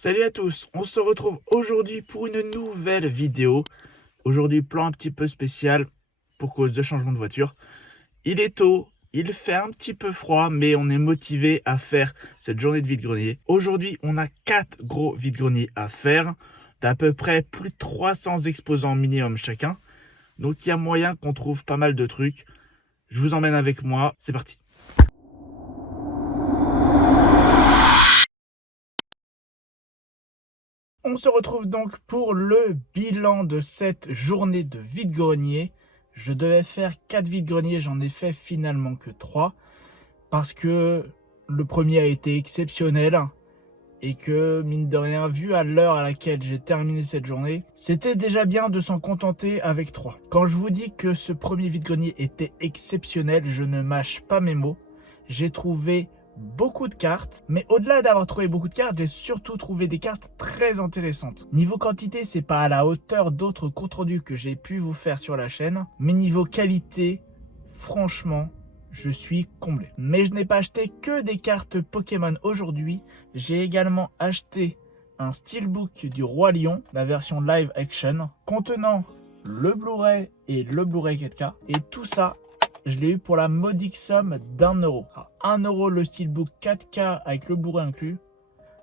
Salut à tous, on se retrouve aujourd'hui pour une nouvelle vidéo. Aujourd'hui, plan un petit peu spécial pour cause de changement de voiture. Il est tôt, il fait un petit peu froid, mais on est motivé à faire cette journée de vide-grenier. Aujourd'hui, on a 4 gros vide-greniers à faire, d'à peu près plus de 300 exposants minimum chacun. Donc il y a moyen qu'on trouve pas mal de trucs. Je vous emmène avec moi, c'est parti. On se retrouve donc pour le bilan de cette journée de vide-grenier. Je devais faire 4 vide-greniers, j'en ai fait finalement que 3 parce que le premier a été exceptionnel et que, mine de rien, vu à l'heure à laquelle j'ai terminé cette journée, c'était déjà bien de s'en contenter avec 3. Quand je vous dis que ce premier vide-grenier était exceptionnel, je ne mâche pas mes mots. J'ai trouvé beaucoup de cartes, mais au-delà d'avoir trouvé beaucoup de cartes, j'ai surtout trouvé des cartes très intéressantes. Niveau quantité, c'est pas à la hauteur d'autres comptes rendus que j'ai pu vous faire sur la chaîne, mais niveau qualité, franchement, je suis comblé. Mais je n'ai pas acheté que des cartes Pokémon aujourd'hui, j'ai également acheté un Steelbook du Roi Lion, la version live action, contenant le Blu-ray et le Blu-ray 4K, et tout ça, je l'ai eu pour la modique somme d'1€. 1€ le Steelbook 4K avec le Blu-ray inclus,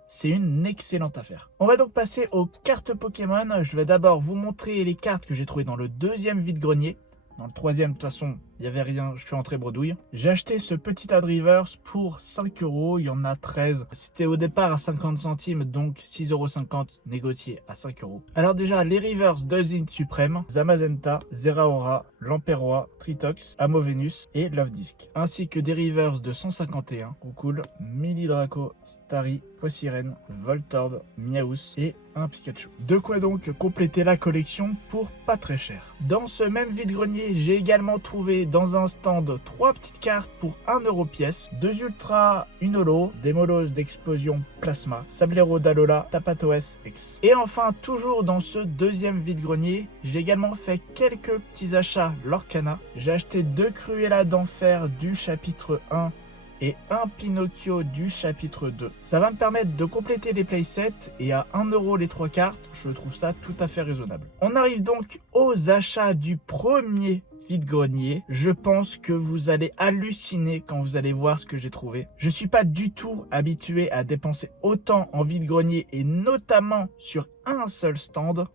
c'est une excellente affaire. On va donc passer aux cartes Pokémon. Je vais d'abord vous montrer les cartes que j'ai trouvées dans le deuxième vide-grenier. Dans le troisième, de toute façon, il n'y avait rien, je suis entré bredouille. J'ai acheté ce petit Adreverse pour 5€, il y en a 13. C'était au départ à 50 centimes, donc 6,50€ négocié à 5€. Alors déjà, les Reverse Dustin Supreme, Zamazenta, Zeraora, Lamperoa, Tritox, Amovenus et Love Disc. Ainsi que des Reverse de 151, Roucoule, Milidraco, Starry, Poissirène, Voltorb, Miaus et un Pikachu. De quoi donc compléter la collection pour pas très cher. Dans ce même vide-grenier, j'ai également trouvé dans un stand 3 petites cartes pour 1€ pièce, 2 Ultra, une Holo, des Molos d'Explosion Plasma, Sablero d'Alola, Tapatoes X. Et enfin, toujours dans ce deuxième vide-grenier, j'ai également fait quelques petits achats Lorcana. J'ai acheté 2 Cruella d'Enfer du chapitre 1 et un Pinocchio du chapitre 2. Ça va me permettre de compléter les playsets et à 1€ les 3 cartes, je trouve ça tout à fait raisonnable. On arrive donc aux achats du premier vide-grenier. Je pense que vous allez halluciner quand vous allez voir ce que j'ai trouvé. Je suis pas du tout habitué à dépenser autant en vide-grenier et notamment sur un seul stand.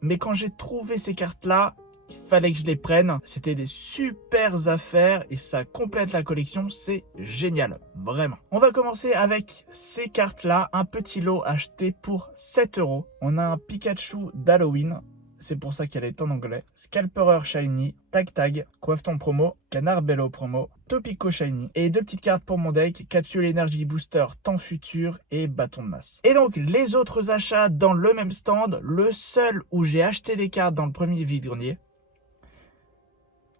Mais quand j'ai trouvé ces cartes-là, il fallait que je les prenne. C'était des super affaires et ça complète la collection. C'est génial, vraiment. On va commencer avec ces cartes-là. Un petit lot acheté pour 7€. On a un Pikachu d'Halloween. C'est pour ça qu'elle est en anglais. Scalperer Shiny, Tag Tag, Coiffeton promo, Canard Bello promo, Topico Shiny. Et 2 petites cartes pour mon deck, Capsule Énergie Booster Temps Futur et Bâton de Masse. Et donc les autres achats dans le même stand, le seul où j'ai acheté des cartes dans le premier vide-grenier.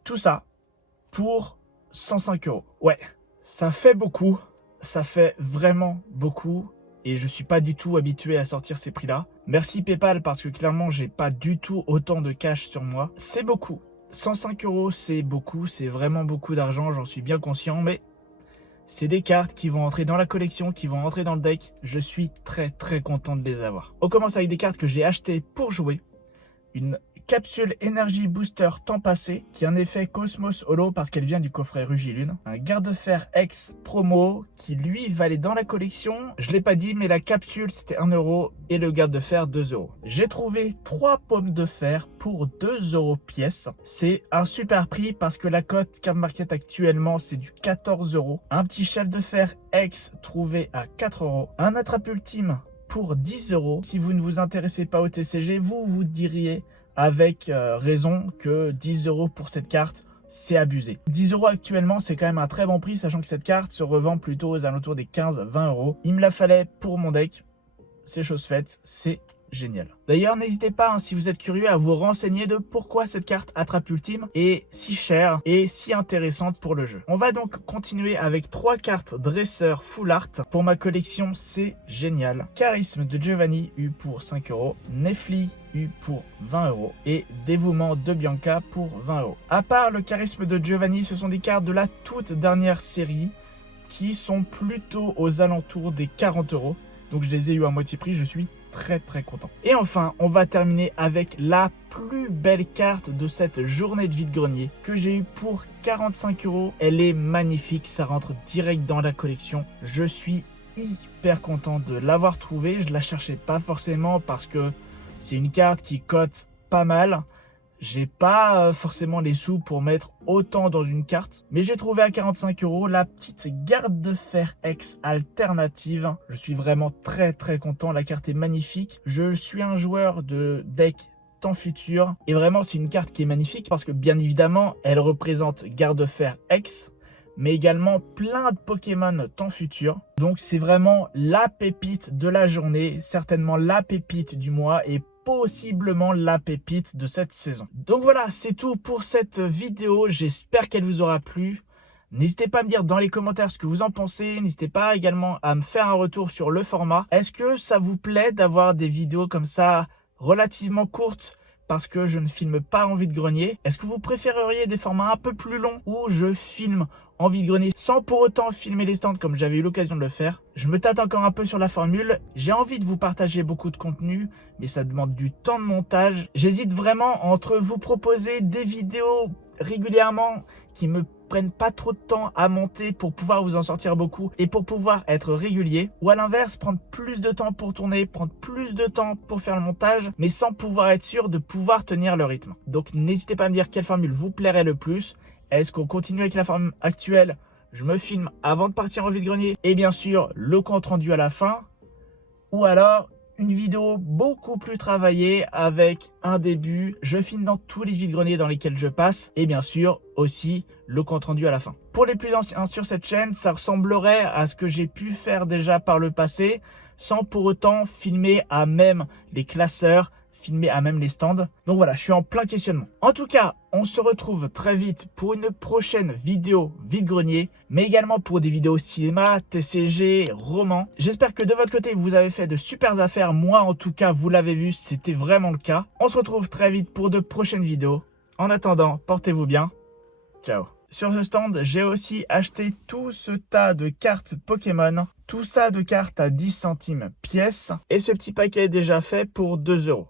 Tout ça pour 105€. Ouais, ça fait beaucoup, ça fait vraiment beaucoup. Et je suis pas du tout habitué à sortir ces prix-là. Merci PayPal parce que clairement, j'ai pas du tout autant de cash sur moi. C'est beaucoup. 105€, c'est beaucoup, c'est vraiment beaucoup d'argent, j'en suis bien conscient, mais c'est des cartes qui vont entrer dans la collection, qui vont entrer dans le deck. Je suis très très content de les avoir. On commence avec des cartes que j'ai achetées pour jouer. Une Capsule Énergie Booster Temps Passé, qui est en effet Cosmos Holo parce qu'elle vient du coffret Rugilune. Un Garde-Fer X promo qui lui va aller dans la collection. Je l'ai pas dit, mais la capsule c'était 1€ et le Garde-Fer 2€. J'ai trouvé 3 pommes de fer pour 2€ pièce. C'est un super prix parce que la cote Card Market actuellement c'est du 14€. Un petit Chef de Fer X trouvé à 4€. Un Attrape Ultime pour 10€. Si vous ne vous intéressez pas au TCG, vous diriez avec raison que 10€ pour cette carte, c'est abusé. 10€ actuellement, c'est quand même un très bon prix, sachant que cette carte se revend plutôt aux alentours des 15-20€. Il me la fallait pour mon deck, c'est chose faite, c'est génial. D'ailleurs, n'hésitez pas, si vous êtes curieux, à vous renseigner de pourquoi cette carte Attrape Ultime est si chère et si intéressante pour le jeu. On va donc continuer avec 3 cartes Dresseur Full Art. Pour ma collection, c'est génial. Charisme de Giovanni, eu pour 5€. Nefli, eu pour 20€ et Dévouement de Bianca pour 20€. À part le Charisme de Giovanni, ce sont des cartes de la toute dernière série qui sont plutôt aux alentours des 40€. Donc je les ai eu à moitié prix, je suis très content. Et enfin, on va terminer avec la plus belle carte de cette journée de vide-grenier que j'ai eu pour 45 €. Elle est magnifique, ça rentre direct dans la collection. Je suis hyper content de l'avoir trouvée. Je la cherchais pas forcément parce que c'est une carte qui cote pas mal. J'ai pas forcément les sous pour mettre autant dans une carte, mais j'ai trouvé à 45 € la petite garde de fer X alternative. Je suis vraiment très content, la carte est magnifique. Je suis un joueur de deck Temps Futur et vraiment c'est une carte qui est magnifique parce que bien évidemment elle représente garde de fer X, mais également plein de Pokémon Temps Futur. Donc c'est vraiment la pépite de la journée, certainement la pépite du mois et possiblement la pépite de cette saison. Donc voilà, c'est tout pour cette vidéo. J'espère qu'elle vous aura plu. N'hésitez pas à me dire dans les commentaires ce que vous en pensez. N'hésitez pas également à me faire un retour sur le format. Est-ce que ça vous plaît d'avoir des vidéos comme ça relativement courtes parce que je ne filme pas en vide-grenier? Est-ce que vous préféreriez des formats un peu plus longs où je filme en vide-grenier sans pour autant filmer les stands comme j'avais eu l'occasion de le faire? Je me tâte encore un peu sur la formule. J'ai envie de vous partager beaucoup de contenu, mais ça demande du temps de montage. J'hésite vraiment entre vous proposer des vidéos régulièrement qui me prennent pas trop de temps à monter pour pouvoir vous en sortir beaucoup et pour pouvoir être régulier, ou à l'inverse prendre plus de temps pour tourner, prendre plus de temps pour faire le montage, mais sans pouvoir être sûr de pouvoir tenir le rythme. Donc n'hésitez pas à me dire quelle formule vous plairait le plus. Est-ce qu'on continue avec la formule actuelle? Je me filme avant de partir en vide-grenier et bien sûr le compte rendu à la fin, ou alors une vidéo beaucoup plus travaillée avec un début. Je filme dans tous les vide-greniers dans lesquels je passe et bien sûr aussi le compte rendu à la fin. Pour les plus anciens sur cette chaîne, ça ressemblerait à ce que j'ai pu faire déjà par le passé sans pour autant filmer à même les classeurs, filmer à même les stands. Donc voilà, je suis en plein questionnement. En tout cas, on se retrouve très vite pour une prochaine vidéo vide-grenier, mais également pour des vidéos cinéma, TCG, romans. J'espère que de votre côté, vous avez fait de super affaires. Moi, en tout cas, vous l'avez vu, c'était vraiment le cas. On se retrouve très vite pour de prochaines vidéos. En attendant, portez-vous bien. Ciao. Sur ce stand, j'ai aussi acheté tout ce tas de cartes Pokémon. Tout ça de cartes à 10 centimes pièce. Et ce petit paquet est déjà fait pour 2 €.